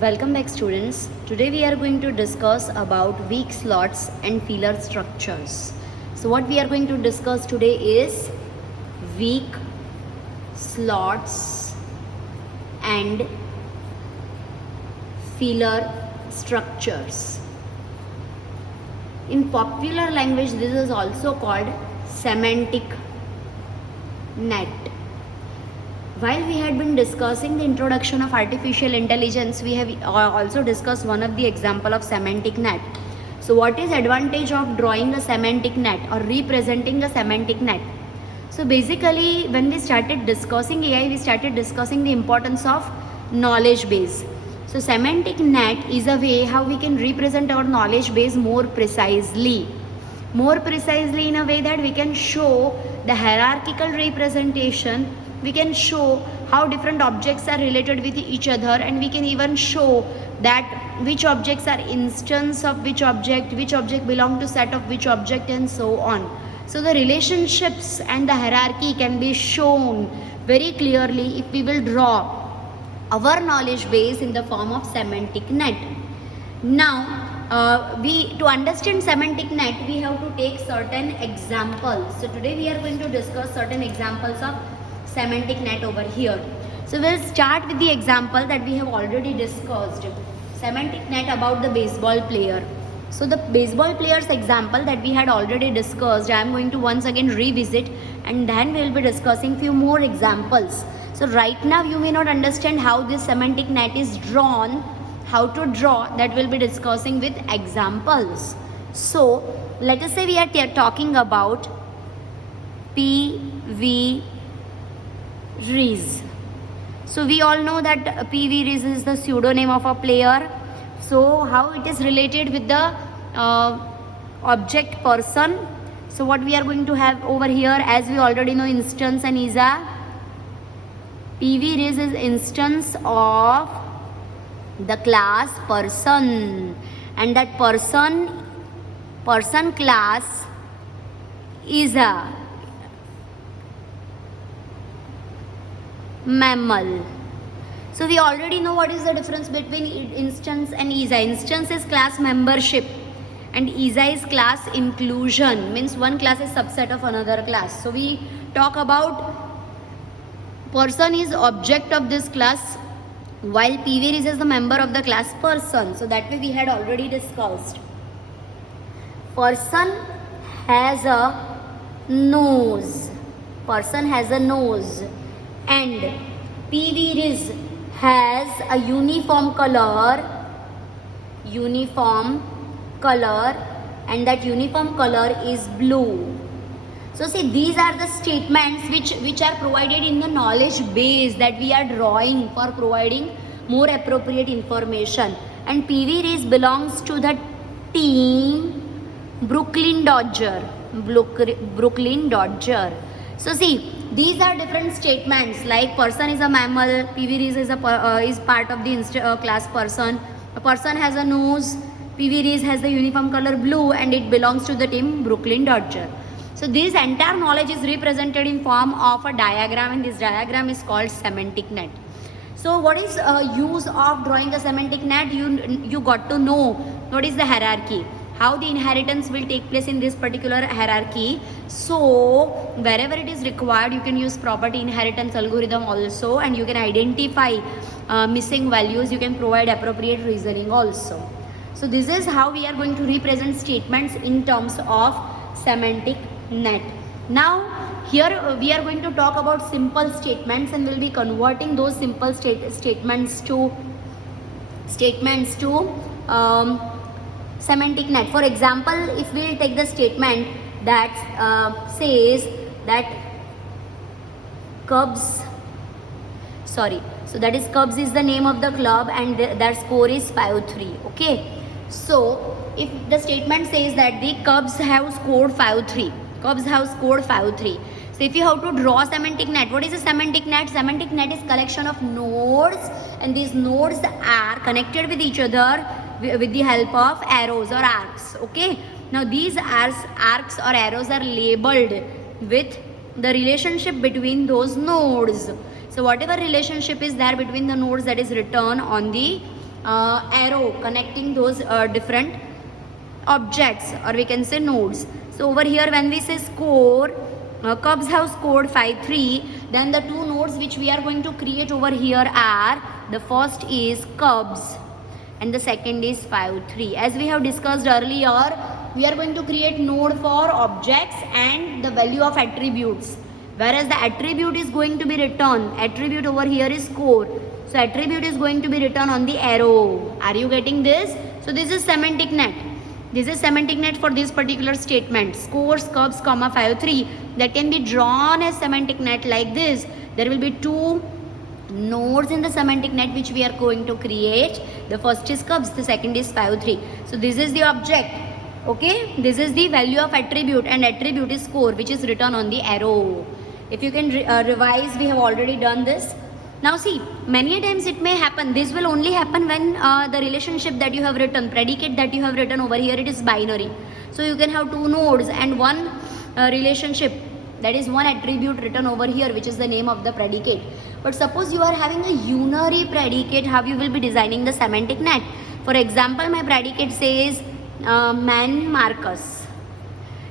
Welcome back students. Today we are going to discuss about weak slots and filler structures. So what we are going to discuss today is weak slots and filler structures. In popular language this is also called semantic net. While we had been discussing the introduction of artificial intelligence, we have also discussed one of the example of semantic net. So what is advantage of drawing a semantic net or representing a semantic net? So basically when we started discussing AI, we started discussing the importance of knowledge base. So semantic net is a way how we can represent our knowledge base more precisely in a way that we can show the hierarchical representation. We can show how different objects are related with each other, and we can even show that which objects are instance of which object belong to set of which object, and so on. So the relationships and the hierarchy can be shown very clearly if we will draw our knowledge base in the form of semantic net. Now to understand semantic net we have to take certain examples. So today we are going to discuss certain examples of semantic net over here. So we'll start with the example that we have already discussed, semantic net about the baseball player. So the baseball player's example that we had already discussed, I am going to once again revisit, and then we will be discussing few more examples. So right now you may not understand how this semantic net is drawn, how to draw, that we'll be discussing with examples. So let us say we are talking about P.V. Rees. So we all know that P.V. Rees is the pseudonym of a player. So how it is related with the object person? So what we are going to have over here, as we already know, instance and is a P.V. Rees is instance of the class person, and that person class is a mammal. So we already know what is the difference between instance and ISA. Instance is class membership and ISA is class inclusion, means one class is subset of another class. So we talk about person is object of this class, while PV is the member of the class person. So that way we had already discussed. Person has a nose. And PV has a uniform color, and that uniform color is blue. So see, these are the statements which are provided in the knowledge base that we are drawing for providing more appropriate information. And PV belongs to the team Brooklyn Dodger. So see, these are different statements like person is a mammal, PV is part of the class person. A person has a nose, PV has the uniform color blue, and it belongs to the team Brooklyn Dodger. So this entire knowledge is represented in form of a diagram, and this diagram is called semantic net. So what is use of drawing a semantic net? You got to know what is the hierarchy, how the inheritance will take place in this particular hierarchy. So wherever it is required, you can use property inheritance algorithm also, and you can identify missing values. You can provide appropriate reasoning also. So this is how we are going to represent statements in terms of semantic net. Now here we are going to talk about simple statements, and we'll be converting those simple statements to semantic net. For example, if we take the statement that says that Cubs is the name of the club, and their score is 5-3. Okay, so if the statement says that the Cubs have scored 5-3, so if you have to draw semantic net, what is a semantic net? Semantic net is collection of nodes, and these nodes are connected with each other with the help of arrows or arcs. Okay, now these arcs or arrows are labeled with the relationship between those nodes. So whatever relationship is there between the nodes, that is written on the arrow connecting those different objects, or we can say nodes. So over here when we say score, Cubs have scored 5-3, then the two nodes which we are going to create over here are, the first is Cubs and the second is 5-3. As we have discussed earlier, we are going to create node for objects and the value of attributes, whereas the attribute is going to be written, attribute over here is score, so attribute is going to be written on the arrow. Are you getting this? So this is semantic net. This is semantic net for this particular statement, scores, Cubs, comma 5-3, that can be drawn as semantic net like this. There will be two nodes in the semantic net which we are going to create. The first is Cubs, the second is 5-3. So this is the object, okay, this is the value of attribute, and attribute is score, which is written on the arrow. If you can revise, we have already done this. Now see, many times it may happen, this will only happen when the relationship that you have written, predicate that you have written over here, it is binary. So you can have two nodes and one relationship, that is one attribute written over here, which is the name of the predicate. But suppose you are having a unary predicate, how you will be designing the semantic net? For example, my predicate says man Marcus.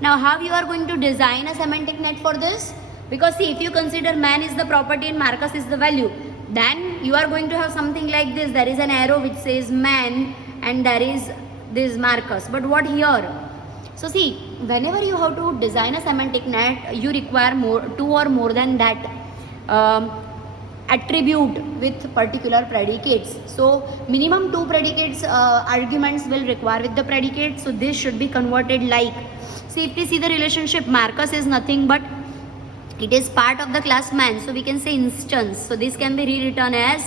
Now how you are going to design a semantic net for this? Because see, if you consider man is the property and Marcus is the value, then you are going to have something like this. There is an arrow which says man and there is this Marcus. But what here? So see, whenever you have to design a semantic net, you require two or more than that attribute with particular predicates. So minimum two predicates arguments will require with the predicate. So this should be converted like, see, if we see the relationship, Marcus is nothing but it is part of the class man, so we can say instance. So this can be rewritten as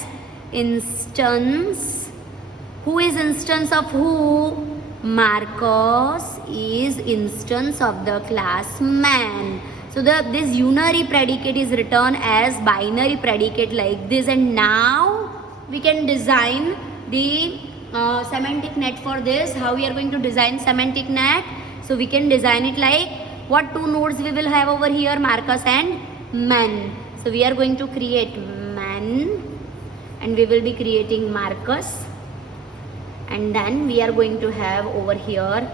instance. Who is instance of who? Marcus is instance of the class man. So this unary predicate is written as binary predicate like this, and now we can design the semantic net for this. How we are going to design semantic net? So we can design it like, what two nodes we will have over here? Marcus and man. So we are going to create man and we will be creating Marcus, and then we are going to have over here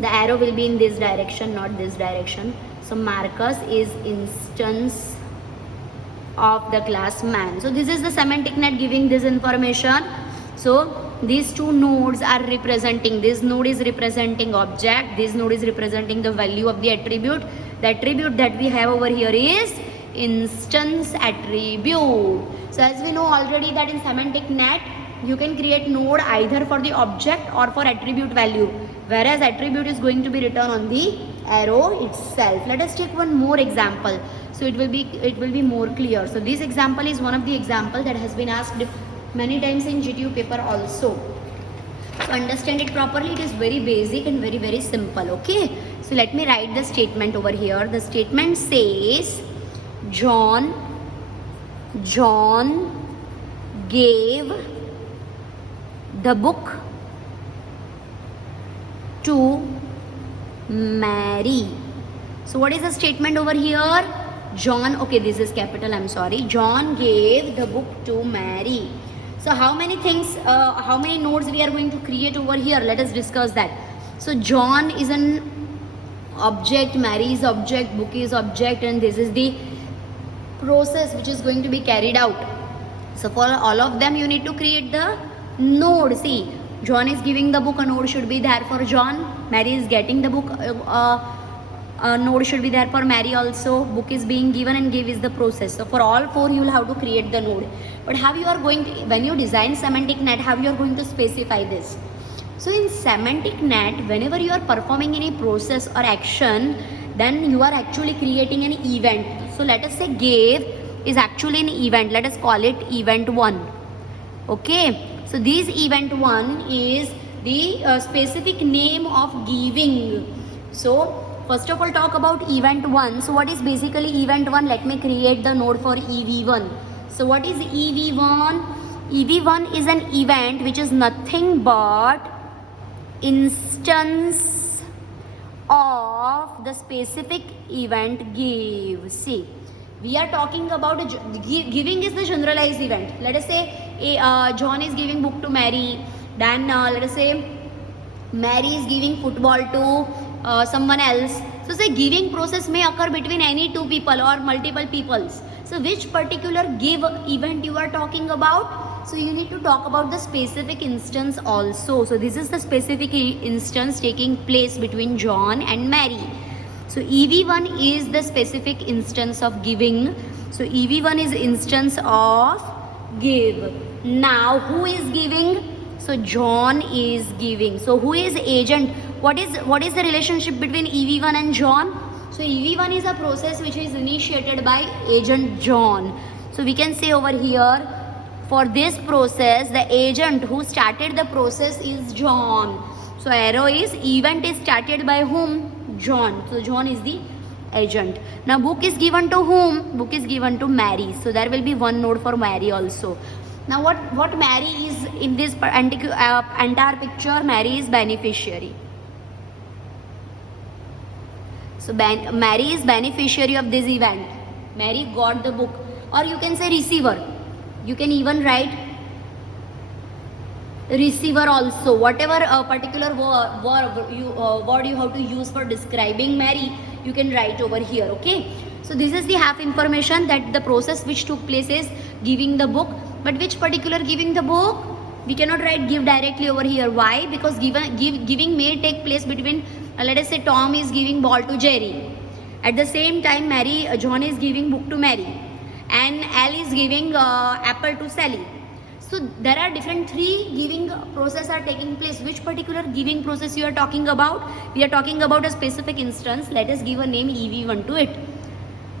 the arrow will be in this direction, not this direction. So Marcus is instance of the class man. So this is the semantic net giving this information. So these two nodes are representing, this node is representing object, this node is representing the value of the attribute. The attribute that we have over here is instance attribute. So as we know already that in semantic net, you can create node either for the object or for attribute value, whereas attribute is going to be written on the arrow itself. Let us take one more example, so it will be more clear. So this example is one of the example that has been asked many times in GTU paper also. So understand it properly, it is very basic and very, very simple, okay? So let me write the statement over here. The statement says John gave the book to Mary. So what is the statement over here? John, okay, this is capital, I'm sorry. John gave the book to Mary. So how many things, how many nodes we are going to create over here? Let us discuss that. So John is an object, Mary is object, book is object, and this is the process which is going to be carried out. So for all of them you need to create the node. See, John is giving the book, a node should be there for John. Mary is getting the book, a node should be there for Mary also. Book is being given and give is the process. So for all four you will have to create the node. But how you are going to, when you design semantic net, how you are going to specify this? So in semantic net, whenever you are performing any process or action, then you are actually creating an event. So let us say gave is actually an event. Let us call it event 1. Okay. So this event 1 is the specific name of giving. So first of all talk about event 1. So what is basically event 1? Let me create the node for EV1. So what is EV1? EV1 is an event which is nothing but instance of the specific event give. See, we are talking about giving is the generalized event. Let us say John is giving book to Mary, then let us say Mary is giving football to someone else. So say giving process may occur between any two people or multiple peoples. So which particular give event you are talking about? So you need to talk about the specific instance also. So this is the specific instance taking place between John and Mary. So EV1 is the specific instance of giving. So EV1 is instance of give. Now who is giving? So John is giving. So who is agent? What is the relationship between EV1 and John? So EV1 is a process which is initiated by agent John. So we can say over here, for this process, the agent who started the process is John. So arrow is event is started by whom? John. So John is the agent. Now book is given to whom? Book is given to Mary. So there will be one node for Mary also. Now what Mary is in this entire picture? Mary is beneficiary. So Mary is beneficiary of this event. Mary got the book, or you can say receiver. You can even write receiver also. Whatever a particular word you have to use for describing Mary, you can write over here. Okay. So this is the half information that the process which took place is giving the book. But which particular giving the book? We cannot write give directly over here. Why? Because giving may take place between, let us say Tom is giving ball to Jerry. At the same time, John is giving book to Mary. And Al is giving apple to Sally. So there are different three giving process are taking place. Which particular giving process you are talking about? We are talking about a specific instance. Let us give a name EV1 to it.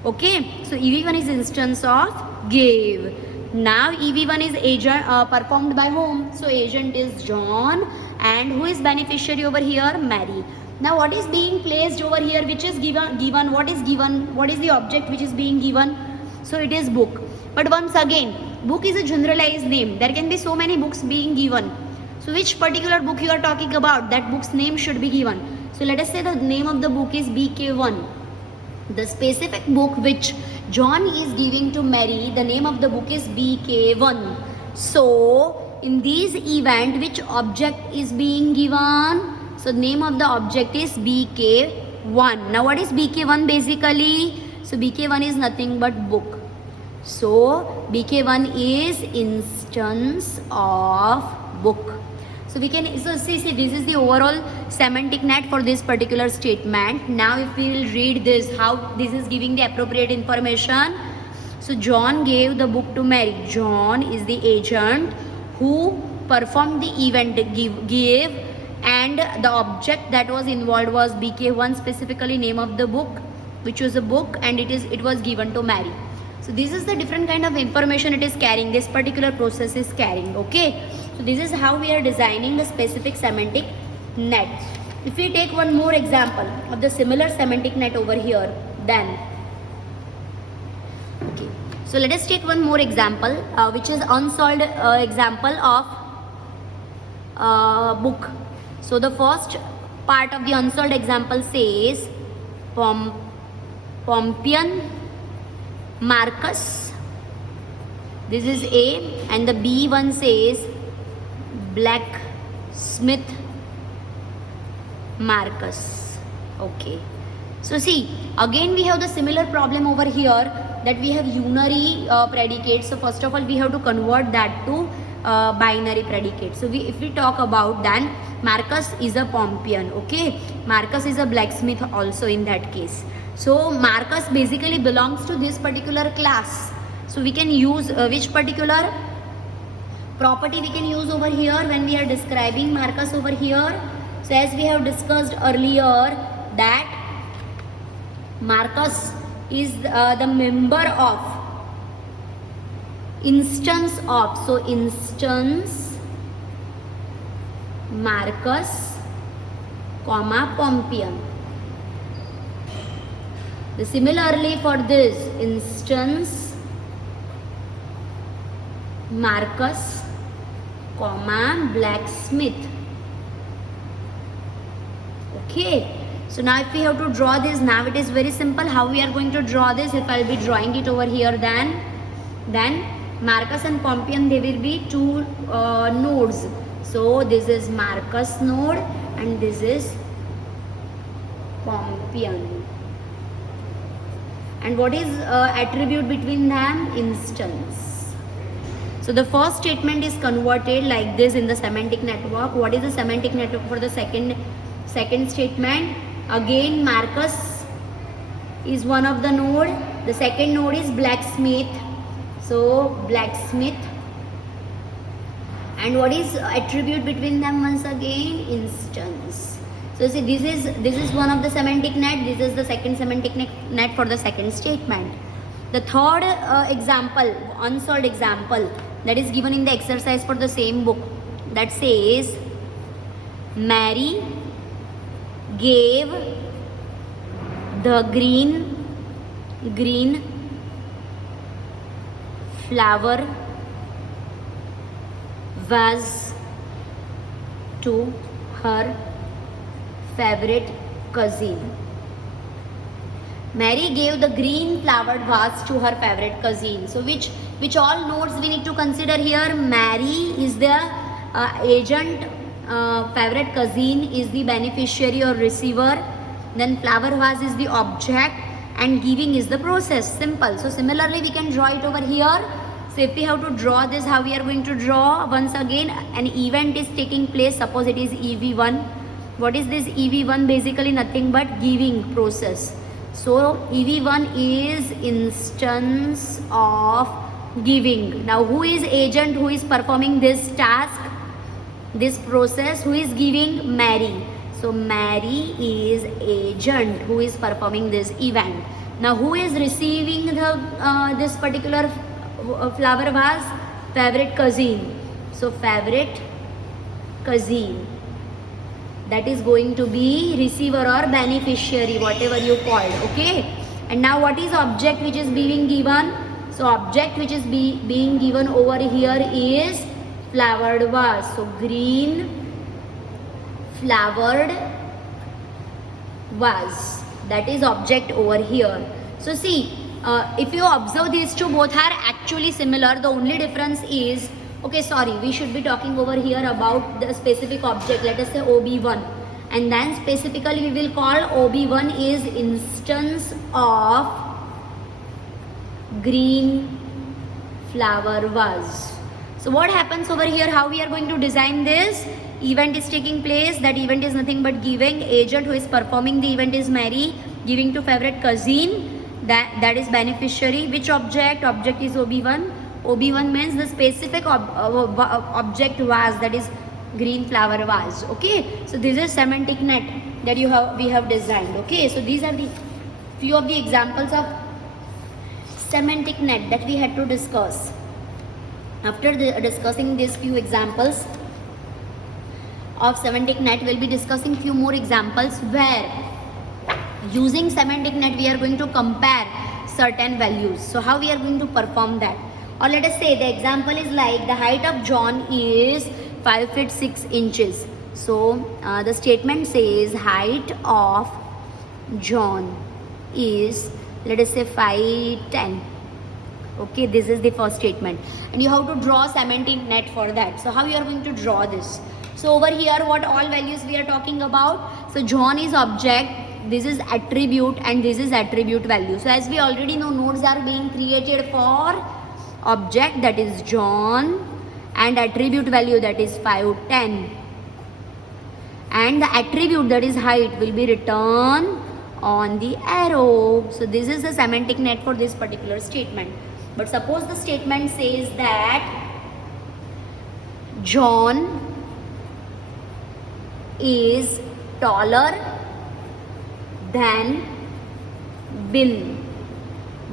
Okay. So EV1 is instance of give. Now EV1 is agent performed by whom? So agent is John, and who is beneficiary over here? Mary. Now what is being placed over here? Which is given? What is given? What is the object which is being given? So it is book. But once again, book is a generalized name. There can be so many books being given. So which particular book you are talking about? That book's name should be given. So let us say the name of the book is BK1. The specific book which John is giving to Mary, the name of the book is BK1. So in this event, which object is being given? So name of the object is BK1. Now what is BK1 basically? So BK1 is nothing but book. So BK1 is instance of book. So we can see this is the overall semantic net for this particular statement. Now if we will read this, how this is giving the appropriate information. So John gave the book to Mary. John is the agent who performed the event, gave, and the object that was involved was BK1, specifically name of the book, which was a book, and it was given to Mary. So this is the different kind of information it is carrying. This particular process is carrying. Okay. So this is how we are designing the specific semantic net. If we take one more example of the similar semantic net over here, then okay. So let us take one more example, which is unsolved example of book. So the first part of the unsolved example says Pompeian Marcus. This is A, and the B one says Blacksmith Marcus. Okay. So see, again we have the similar problem over here, that we have unary predicates. So first of all, we have to convert that to binary predicate. So if we talk about, then Marcus is a Pompeian. Okay. Marcus is a blacksmith also in that case. So Marcus basically belongs to this particular class. So we can use which particular property we can use over here when we are describing Marcus over here. So as we have discussed earlier, that Marcus is the member of instance of. So instance Marcus, comma Pompeian. Similarly for this instance Marcus, comma blacksmith. Okay. So now if we have to draw this, now it is very simple how we are going to draw this. If I will be drawing it over here, then Marcus and Pompeian, they will be two nodes. So this is Marcus node and this is Pompeian. And what is attribute between them? Instance. So the first statement is converted like this in the semantic network. What is the semantic network for the second statement? Again, Marcus is one of the node. The second node is blacksmith. So blacksmith. And what is attribute between them once again? Instance. So see, this is one of the semantic net. This is the second semantic net for the second statement. The third example, unsolved example, that is given in the exercise for the same book, that says Mary gave the green flower vase to her favorite cousin. Mary gave the green flowered vase to her favorite cousin. So which all nodes we need to consider here? Mary is the agent, favorite cousin is the beneficiary or receiver, then flower vase is the object, and giving is the process. Simple. So similarly we can draw it over here. So if we have to draw this, how we are going to draw? Once again, an event is taking place. Suppose it is EV1. What is this EV1? Basically nothing but giving process. So EV1 is instance of giving. Now who is agent, who is performing this task, this process? Who is giving? Mary. So Mary is agent who is performing this event. Now who is receiving the this particular flower vase? Favorite cousin. So favorite cousin, that is going to be receiver or beneficiary, whatever you called. Okay. And now what is object which is being given? So object which is being given over here is flowered vase. So green flowered vase, that is object over here. So see, if you observe, these two both are actually similar. The only difference is, okay, sorry, we should be talking over here about the specific object. Let us say OB1, and then specifically we will call OB1 is instance of green flower vase. So what happens over here? How we are going to design this? Event is taking place. That event is nothing but giving. Agent who is performing the event is Mary, giving to favorite cousin. That is beneficiary. Which object? Object is OB1. OB1 means the specific object vase, that is green flower vase. Okay. So this is semantic net that we have designed. Okay. So these are the few of the examples of semantic net that we had to discuss. After discussing these few examples of semantic net, we'll be discussing few more examples where using semantic net we are going to compare certain values. So how we are going to perform that? Or let us say the example is like the height of John is 5 feet 6 inches. So the statement says height of John is, let us say, 5'10". Okay, this is the first statement, and you have to draw semantic net for that. So how you are going to draw this? So over here, what all values we are talking about? So John is object, this is attribute, and this is attribute value. So as we already know, nodes are being created for object, that is John, and attribute value, that is 5'10", and the attribute, that is height, will be written on the arrow. So this is the semantic net for this particular statement. But suppose the statement says that John is taller than Bill.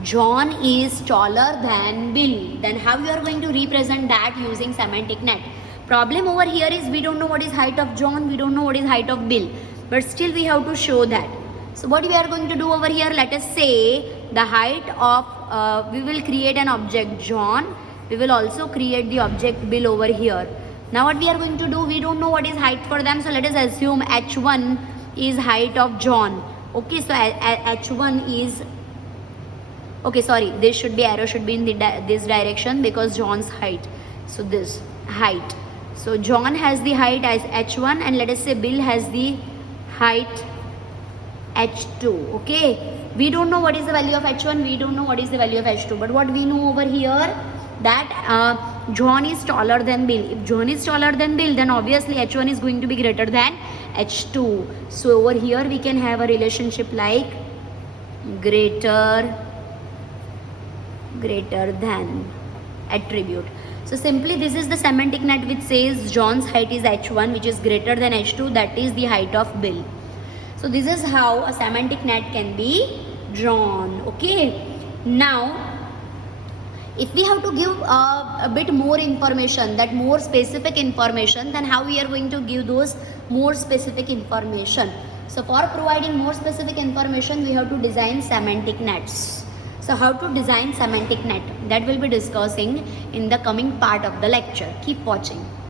John is taller than Bill. Then how you are going to represent that using semantic net? Problem over here is we don't know what is height of John, we don't know what is height of Bill, but still we have to show that. So what we are going to do over here, let us say the height of, we will create an object John, we will also create the object Bill over here. Now what we are going to do, we don't know what is height for them, so let us assume h1 is height of John. Okay, so h1 is Okay, sorry, this should be arrow should be in this direction because John's height. So this height. So John has the height as h1 and let us say Bill has the height h2. Okay, we don't know what is the value of h1, we don't know what is the value of h2, but what we know over here that John is taller than Bill. If John is taller than Bill, then obviously h1 is going to be greater than h2. So over here we can have a relationship like greater than attribute. So simply this is the semantic net which says John's height is h1 which is greater than h2, that is the height of Bill. So this is how a semantic net can be drawn. Okay, now if we have to give a bit more information, that more specific information, then how we are going to give those more specific information? So for providing more specific information, we have to design semantic nets. So how to design semantic net, that will be discussing in the coming part of the lecture. Keep watching.